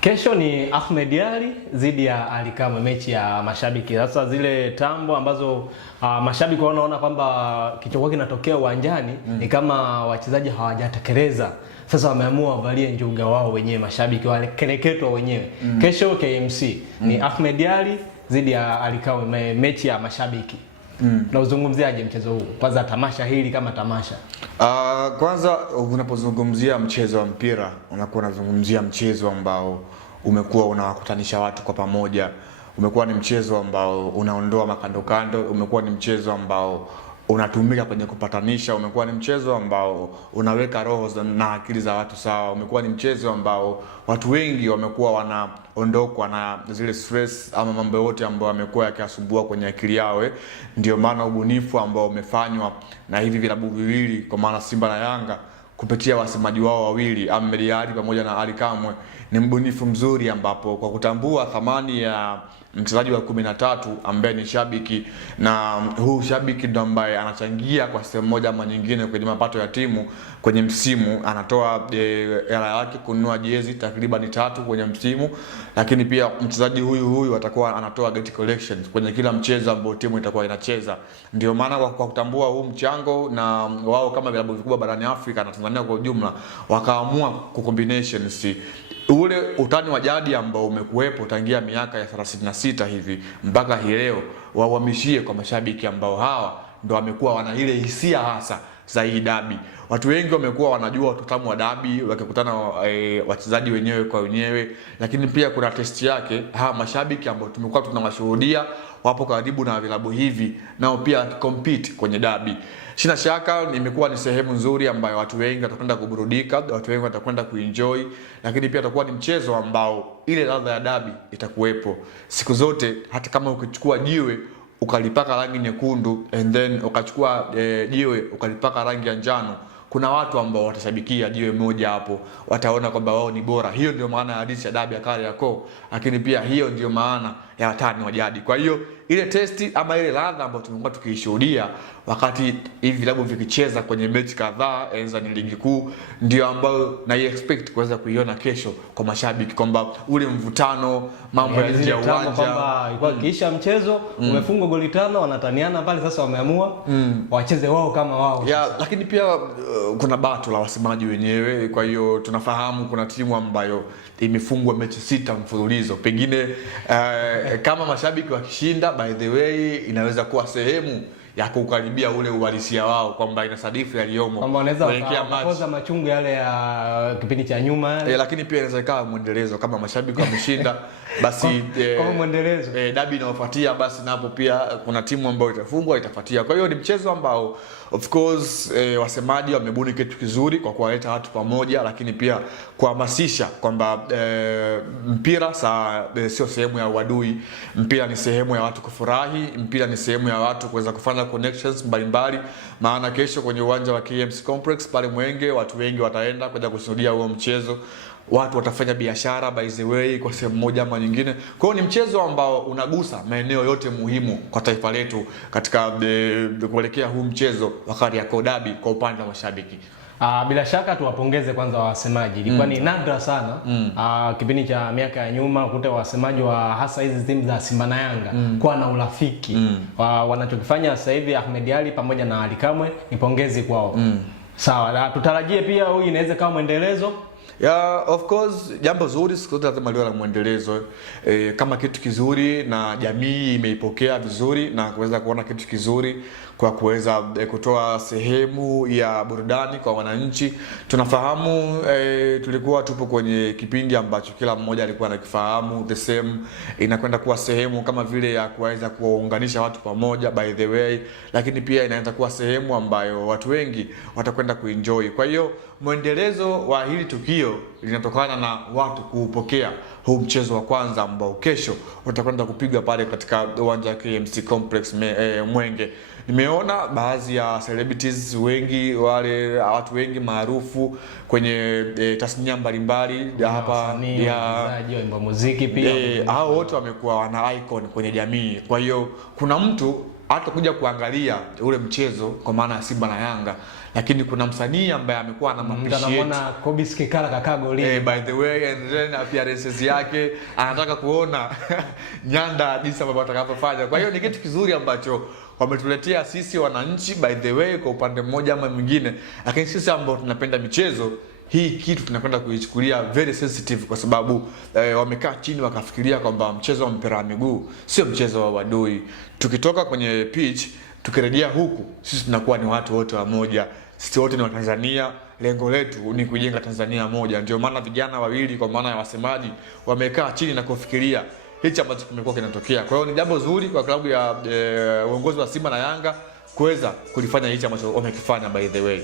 Kesho ni Ahmed Ally dhidi ya Ally Kamwe, mechi ya mashabiki. Sasa zile tambo ambazo mashabiki wanaona kwamba kichokuwa kinatokea uwanjani ni kama wachezaji hawajatekeleza. Sasa wameamua wavalie njuga wao wenyewe, mashabiki wale kereketwa wenyewe. Kesho KMC ni Ahmed Ally dhidi ya Ally Kamwe, mechi ya mashabiki. Na uzungumziaje mchezo huu? Kwanza tamasha hili kama tamasha. Kwanza unapozungumzia mchezo wa mpira, unakuwa unazungumzia mchezo ambao umekuwa unawakutanisha watu kwa pamoja. Umekuwa ni mchezo ambao unaondoa makandokando, umekuwa ni mchezo ambao unatumika kwenye kupatanisha, umekuwa ni mchezo ambao unaweka roho na akili za watu sawa, umekuwa ni mchezo ambao watu wengi wamekuwa wanaondokwa na zile stress ama mambo yote ambayo yamekuwa yakiasumbua kwenye akili yao. Ndio maana ubunifu ambao umefanywa na hivi vilabu viwili, kwa maana Simba na Yanga, kupitia wasemaji wao wawili Ahmed Ally pamoja na Ally Kamwe, ni mbunifu mzuri, ambapo kwa kutambua thamani ya mchezaji wa 13 ambaye ni shabiki, na huu shabiki ndo ambaye anachangia kwa sehemu moja ama nyingine kwenye mapato ya timu kwenye msimu. Anatoa hela yake kununua jezi takriban 3 kwenye msimu, lakini pia mchezaji huyu atakuwa anatoa gate collections kwenye kila mchezo ambao timu itakuwa inacheza. Ndio maana kwa kutambua huu mchango, na wao kama vilabu vikubwa barani Afrika na Tanzania kwa ujumla, wakaamua combinations ule utani wa jadi ambao umekuwepo tangia miaka ya 36 hivi mpaka hii leo, wahamishie kwa mashabiki ambao hawa ndo wamekuwa wana ile hisia hasa za hii dabi. Watu wengi wamekuwa wanajua utamu wa dabi wakikutana wachezaji wenyewe kwa wenyewe, lakini pia kuna test yake mashabiki ambao tumekuwa tunawashuhudia wapo karibu na vilabu hivi, nao pia compete kwenye dabi. Sina shaka imekuwa ni sehemu nzuri ambayo watu wengi watakwenda kuburudika, watu wengi watakwenda kuenjoy, lakini pia itakuwa ni mchezo ambao ile ladha ya dabi itakuwepo siku zote. Hata kama ukichukua jiwe ukalipaka rangi nyekundu and then ukachukua jiwe ukalipaka rangi ya njano, kuna watu ambao watashabikia jiwe moja hapo, wataona kwamba wao ni bora. Hiyo ndio maana ya hadithi ya dabi ya Kariakoo, lakini pia hiyo ndio maana ya watani wa jadi. Kwa hiyo ile testi ama ile ladha ambayo tumekuwa tukishuhudia wakati hivi vilabu vikicheza kwenye mechi kadhaa enza ni ligi kuu, ndio ambayo na expect kuweza kuiona kesho kwa mashabiki, kwamba ule mvutano, mambo ya nje ya uwanja, kwamba ilikuwa kisha mchezo umefungwa goli 5 wanataniana pale, sasa wameamua wacheze wao kama wao. Lakini pia kuna bato la wasemaji wenyewe. Kwa hiyo tunafahamu kuna timu ambayo imefungwa mechi 6 mfululizo. Pengine kama mashabiki wakishinda, by the way, inaweza kuwa sehemu ya kukaribia ule uhalisia wao, kwamba inasadifu yaliyomo, kwamba wanaweza kupoza machungu yale ya kipindi cha nyuma yale. Lakini pia inaweza ikawa muendelezo, kama mashabiki wameshinda basi kama muendelezo dabi inayofuatia, basi napo pia kuna timu ambayo itafungwa itafuatia. Kwa hiyo ni mchezo ambao of course wasemaji wamebuni kitu kizuri kwa kuwaleta watu pamoja, lakini pia kuhamasisha kwamba mpira sio sehemu ya uadui. Mpira ni sehemu ya watu kufurahi, mpira ni sehemu ya watu kuweza kufanya connections mbalimbali. Maana kesho kwenye uwanja wa KMC Complex pale Mwenge, watu wengi wataenda kuja kushuhudia huo mchezo. Watu watafanya biashara by the way kwa sehemu moja ama nyingine. Kwa hiyo ni mchezo ambao unagusa maeneo yote muhimu kwa taifa letu katika kuelekea huu mchezo wa Kariakoo Derby kwa upande wa mashabiki. Bila shaka tuwapongeze kwanza wasemaji. Ilikuwa ni nadra sana kipindi cha miaka ya nyuma kukuta wasemaji wa hasa hizi timu za Simba na Yanga kuwa na urafiki. Wanachokifanya sasa hivi Ahmed Ally pamoja na Ally Kamwe, ni pongezi kwao. Sawa, na tutarajie pia huyu inaweza kama muendelezo. Of course, jambo zuri siku zote lazima liwe la muendelezo. Kama kitu kizuri na jamii imeipokea vizuri na kuweza kuona kitu kizuri kwa kuweza kutoa sehemu ya burudani kwa wananchi. Tunafahamu tulikuwa tupo kwenye kipindi ambacho kila mmoja alikuwa anakifahamu the same, inakwenda kuwa sehemu kama vile ya kuweza kuunganisha watu pamoja by the way, lakini pia inaanza kuwa sehemu ambayo watu wengi watakwenda kuenjoy. Kwa hiyo muendelezo wa hili tukio linatokana na watu kuupokea huu mchezo wa kwanza ambao kesho utakwenda kupigwa pale katika uwanja wa KMC Complex Mwenge. Nimeona baadhi ya celebrities wengi, wale watu wengi maarufu kwenye tasnia mbalimbali hapa ya muziki pia, hao wote wamekuwa wana icon kwenye jamii. Kwa hiyo kuna mtu hata kuja kuangalia ule mchezo kwa maana ya Simba na Yanga, lakini kuna msanii ambaye amekuwa na appreciate Kobisi Kikala kaka goli. By the way, and then appearances yake anataka kuona Nyanda jinsi ambavyo atakapofanya. Kwa hiyo ni kitu kizuri ambacho wametuletea sisi wananchi, by the way, kwa upande mmoja ama mwingine, lakini sisi ambao tunapenda michezo hii kitu tunakwenda kuichukulia very sensitive, kwa sababu wamekaa chini wakafikiria kwamba mchezo wa mpira wa miguu sio mchezo wa wadui. Tukitoka kwenye pitch tukirejea huku, sisi tunakuwa ni watu wote wamoja, sisi wote ni Watanzania. Lengo letu ni kujenga Tanzania moja. Ndio maana vijana wawili kwa maana ya wasemaji wamekaa chini na kufikiria hichi ambacho kimekuwa kinatokea. Kwa hiyo ni jambo zuri kwa klabu ya uongozi wa Simba na Yanga kuweza kulifanya hichi ambacho wamekifanya, by the way.